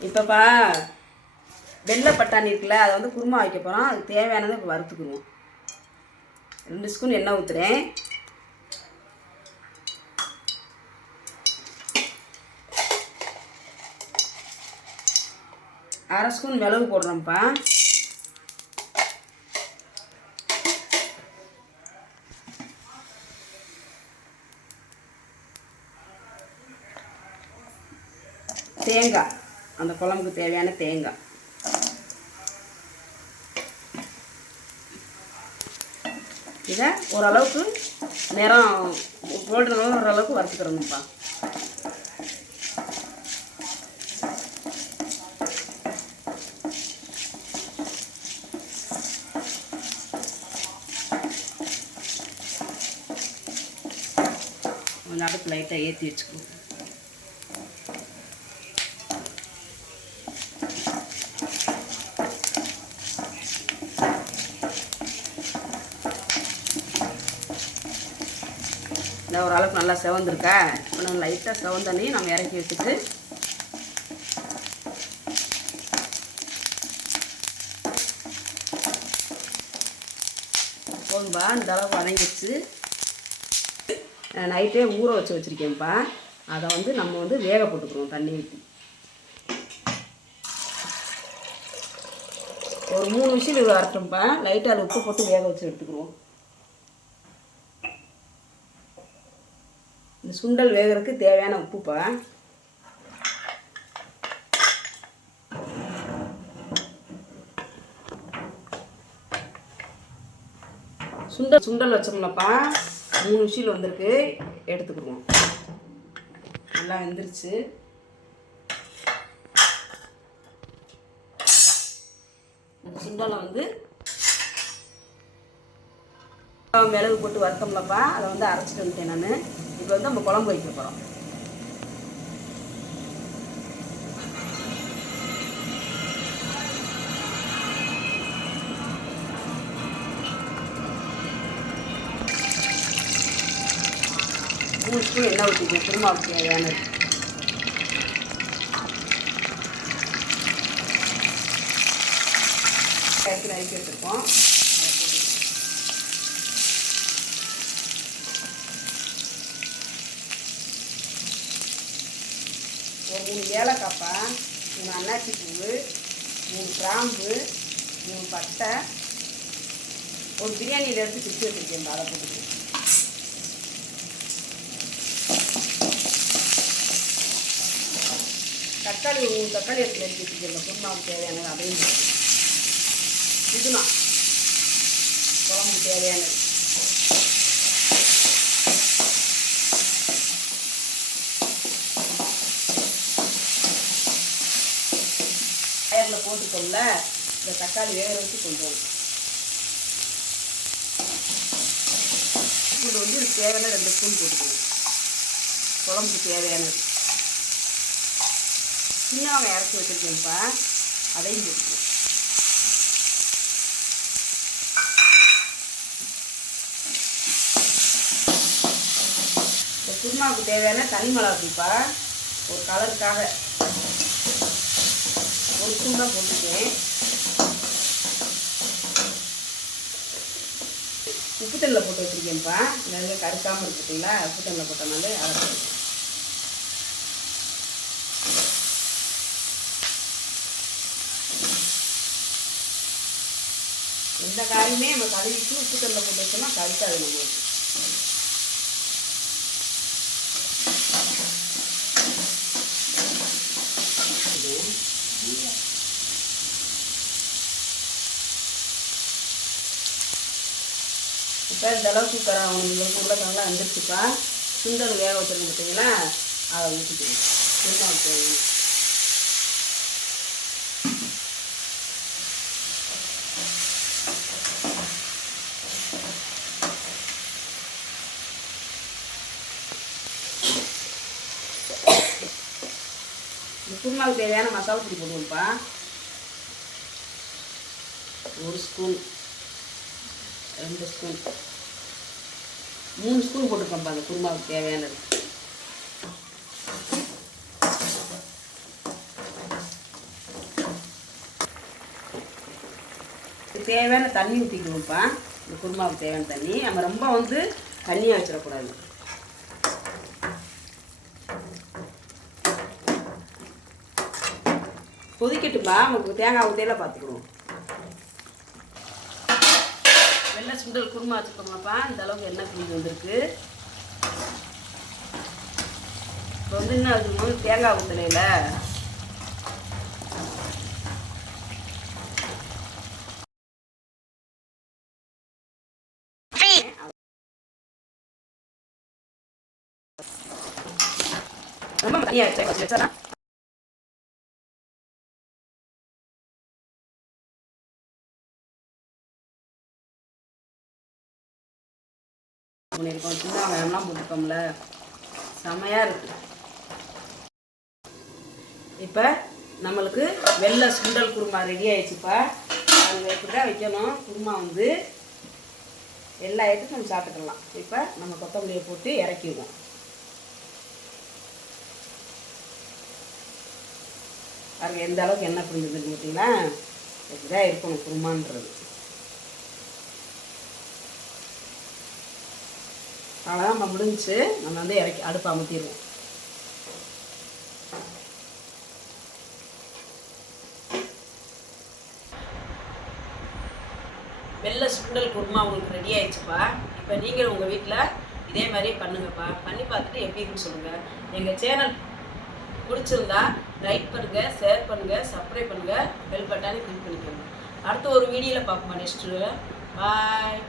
இப்போப்பா வெள்ளை பட்டாணி இருக்குல்ல அதை வந்து குருமா வைக்க போகிறோம் அதுக்கு தேவையானதை இப்போ வறுத்துக்குருவோம் ரெண்டு ஸ்பூன் எண்ணெய் ஊற்றுறேன் அரை ஸ்பூன் மிளகு போடுறோம்ப்பா தேங்காய். அந்த குழம்புக்கு தேவையான தேங்காய். இதை ஓரளவுக்கு நிறம் கோல்டன் ஓரளவுக்கு வறுத்துக்கிறோங்கப்பா கொஞ்சம் அடுப்பு லைட்டாக ஏற்றி வச்சுக்கோங்க இந்த ஓரளவுக்கு நல்லா செவந்திருக்கா. இப்போ லைட்டாக செவந்தனையும் நம்ம இறக்கி வச்சுட்டு போதும்பா இந்த அளவுக்கு வதங்கிடுச்சு. நைட்டே ஊற வச்சு வச்சுருக்கேன்ப்பா. அதை வந்து நம்ம வந்து வேக போட்டுக்கிறோம் தண்ணி ஊற்றி ஒரு மூணு விசில் வரட்டும்ப்பா. லைட்டாக அதில் உப்பு போட்டு வேக வச்சு எடுத்துக்கிறோம் சுண்டல் வேகிறதுக்கு தேவையான உப்புப்பா. சுண்டல் சுண்டல் வச்சோம்லப்பா. மூணு விஷயம் வந்திருக்கு. எடுத்துக்கிடுவோம் நல்லா வெந்துருச்சு. சுண்டலை வந்து மிளகு போட்டு வறுத்தோம்லப்பா. அதை வந்து அரைச்சிட்டு வந்துட்டேன் நான். இப்போ வந்து நம்ம குழம்பு வைக்க போகிறோம் மூணு ஸ்பூன் எண்ணெய் ஊற்றிக்கணும் குருமாவுக்கு தேவையானது எடுத்து நறுக்கி வச்சுருக்கோம். ஏலக்காப்பா மூணு அன்னாச்சி பூவு மூணு கிராம்பு மூணு பட்டை. ஒரு பிரியாணியில் எடுத்து பிச்சு வச்சுருக்கேன் அதை போட்டு தக்காளி மூணு தக்காளி எடுத்து நறுக்கி வச்சுருக்கேன் குருமாவுக்கு தேவையானது அப்படின்னு இதுதான். குழம்புக்கு தேவையானது. டயரில் போட்டுக்கோம்ல இந்த தக்காளி வேக வச்சு கொஞ்சம் இது வந்து இது தேவையான ரெண்டு ஸ்பூன் போட்டுக்கணும் குழம்புக்கு தேவையானது. சின்ன வெங்காயம் இறச்சி வச்சுருக்கேன்ப்பா அதையும் போட்டுக்கணும் இந்த குருமாவுக்கு தேவையான தனி மிளகாத்தூள்ப்பா ஒரு கலருக்காக ஒரு ஸ்பூன் தான் போட்டுருக்கேன் உப்பு தண்ணில் போட்டு வச்சுருக்கேன்ப்பா நிறைய கருக்காமல் இருக்குதுங்களா? உப்பு தண்ணில் போட்டனாலே அதை போட்டு. எந்த காயுமே நம்ம கழுவிட்டு உப்பு தண்ணில் போட்டு வச்சோம்னா கருக்காது நம்மளுக்கு. இப்போ இந்த அளவுக்கு க உங்களுக்கு உருளைக்கிழங்குலாம் வந்துருச்சுப்பா சுண்டல் வேக வச்சிருக்கோம் பார்த்தீங்களா? அதை ஊற்றிக்கிறேன் குருமாவுக்கு தேவையான குருமாவுக்கு தேவையான மசாலா பொடி போடுவோம்ப்பா. ஒரு ஸ்பூன். ரெண்டு ஸ்பூன் மூணு ஸ்பூன் போட்டுருக்கோம்ப்பா அந்த குருமாவுக்கு தேவையானது. தேவையான தண்ணி ஊற்றிக்குவோம்ப்பா இந்த குருமாவுக்கு தேவையான தண்ணி. நம்ம ரொம்ப வந்து தண்ணியாக வச்சிடக்கூடாது. கொதிக்கட்டுப்பா நமக்கு தேங்காய் ஊற்றியெல்லாம் பார்த்துக்குருவோம் சுண்டல் குருமா வச்சுக்கோங்கப்பா இந்த அளவுக்கு எண்ணெய் பிடிச்சி வந்திருக்கு. இப்போ வந்து என்ன வச்சுக்கணும் தேங்காய் ஊற்றலையில ரொம்ப மணியாச்சு வச்சா பண்ணியிருக்கோம் சின்ன வெங்காயம்லாம் போட்டுருக்கோம்ல. செமையாக இருக்குது இப்போ நம்மளுக்கு வெள்ளை சுண்டல் குருமா ரெடி ஆயிடுச்சுப்பா. அது எப்படி தான் வைக்கணும்? குருமா வந்து எல்லா இடத்துக்கும் நம்ம சாப்பிட்டுக்கலாம். இப்போ நம்ம கொத்தமல்லியை போட்டு இறக்கிடுவோம். பாருங்க எந்த அளவுக்கு எண்ணெய் புரிஞ்சுதுன்னு பார்த்தீங்கன்னா இப்படி தான் இருக்கணும் குருமான்றது. அவ்வளோதான் நம்ம முடிஞ்சுச்சு. நம்ம வந்து இறக்கி அடுப்பு அமுத்திடுவோம். வெள்ளை சுண்டல் குருமா உங்களுக்கு ரெடி ஆயிடுச்சுப்பா. இப்போ நீங்களும் உங்கள் வீட்டில் இதே மாதிரியே பண்ணுங்கப்பா. பண்ணி பார்த்துட்டு எப்படி இருக்குன்னு சொல்லுங்கள் எங்கள் சேனல் பிடிச்சிருந்தா லைக் பண்ணுங்கள் ஷேர் பண்ணுங்கள் சப்ஸ்கிரைப் பண்ணுங்கள் பெல் பட்டானே கிளிக் பண்ணிக்கோங்க. அடுத்த ஒரு வீடியோவில் பார்ப்போம் நெக்ஸ்ட்டு பாய்